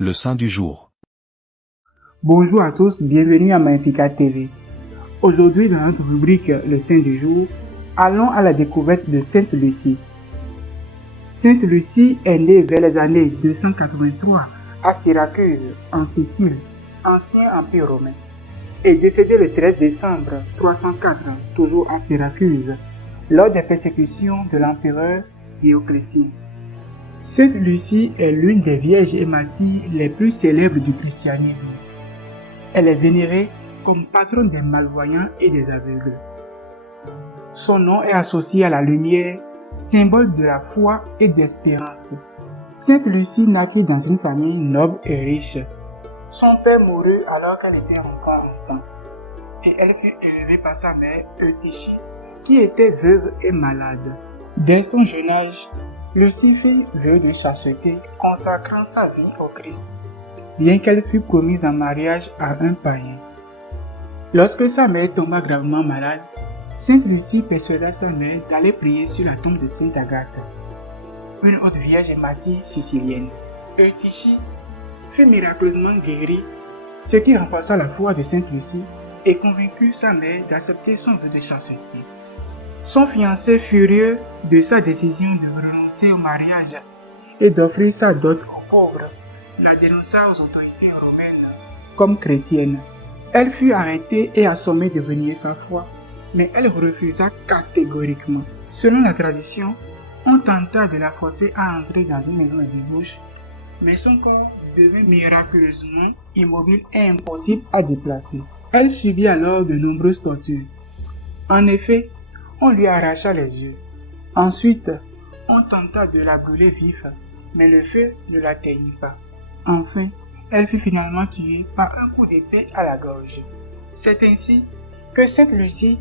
Le saint du jour. Bonjour à tous, bienvenue à Magnificat TV. Aujourd'hui, dans notre rubrique Le Saint du jour, allons à la découverte de Sainte Lucie. Sainte Lucie est née vers les années 283 à Syracuse, en Sicile, ancien empire romain, et décédée le 13 décembre 304, toujours à Syracuse, lors des persécutions de l'empereur Dioclétien. Sainte Lucie est l'une des vierges et martyrs les plus célèbres du christianisme. Elle est vénérée comme patronne des malvoyants et des aveugles. Son nom est associé à la lumière, symbole de la foi et d'espérance. Sainte Lucie naquit dans une famille noble et riche. Son père mourut alors qu'elle était encore enfant, et elle fut élevée par sa mère Eutychie, qui était veuve et malade. Dès son jeune âge, Lucie fit vœu de chasteté, consacrant sa vie au Christ, bien qu'elle fût promise en mariage à un païen. Lorsque sa mère tomba gravement malade, Sainte Lucie persuada sa mère d'aller prier sur la tombe de Sainte Agathe, une autre vierge et martyre sicilienne. Eutychie fut miraculeusement guérie, ce qui renforça la foi de Sainte Lucie et convaincut sa mère d'accepter son vœu de chasteté. Son fiancé, furieux de sa décision de renoncer au mariage et d'offrir sa dot aux pauvres, la dénonça aux autorités romaines comme chrétienne. Elle fut arrêtée et assommée de renier sa foi, mais elle refusa catégoriquement. Selon la tradition, on tenta de la forcer à entrer dans une maison de débauche, mais son corps devint miraculeusement immobile et impossible à déplacer. Elle subit alors de nombreuses tortures. En effet, on lui arracha les yeux. Ensuite, on tenta de la brûler vive, mais le feu ne l'atteignit pas. Enfin, elle fut finalement tuée par un coup d'épée à la gorge. C'est ainsi que Sainte Lucie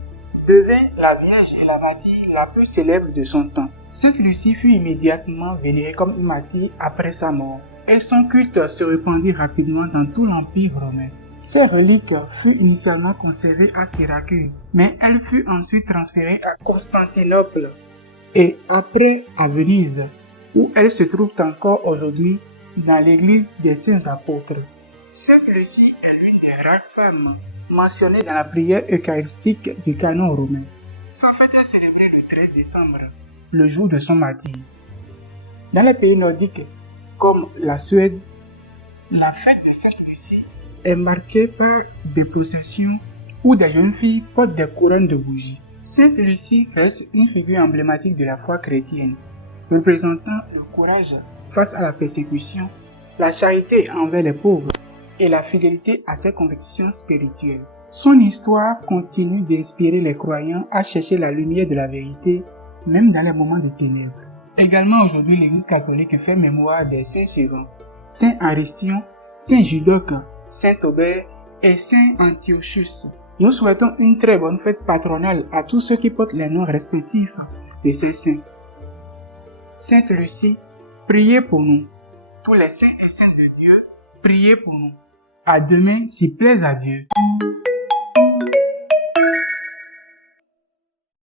devint la vierge et la martyre la plus célèbre de son temps. Sainte Lucie fut immédiatement vénérée comme une martyre après sa mort, et son culte se répandit rapidement dans tout l'Empire romain. Ses reliques furent initialement conservées à Syracuse, mais elle fut ensuite transférée à Constantinople et après à Venise, où elle se trouve encore aujourd'hui dans l'église des Saints Apôtres. Sainte Lucie est l'une des rares femmes mentionnées dans la prière eucharistique du canon romain. Sa fête est célébrée le 13 décembre, le jour de son martyre. Dans les pays nordiques, comme la Suède, la fête de Sainte Lucie est marquée par des processions où des jeunes filles portent des couronnes de bougies. Sainte Lucie reste une figure emblématique de la foi chrétienne, représentant le courage face à la persécution, la charité envers les pauvres et la fidélité à ses convictions spirituelles. Son histoire continue d'inspirer les croyants à chercher la lumière de la vérité, même dans les moments de ténèbres. Également aujourd'hui, l'Église catholique fait mémoire des saints suivants: Saint Aristion, Saint Judoc, Saint Aubert et Saint Antiochus. Nous souhaitons une très bonne fête patronale à tous ceux qui portent les noms respectifs de ces saints. Sainte Lucie, priez pour nous. Tous les saints et saintes de Dieu, priez pour nous. À demain, s'il plaise à Dieu.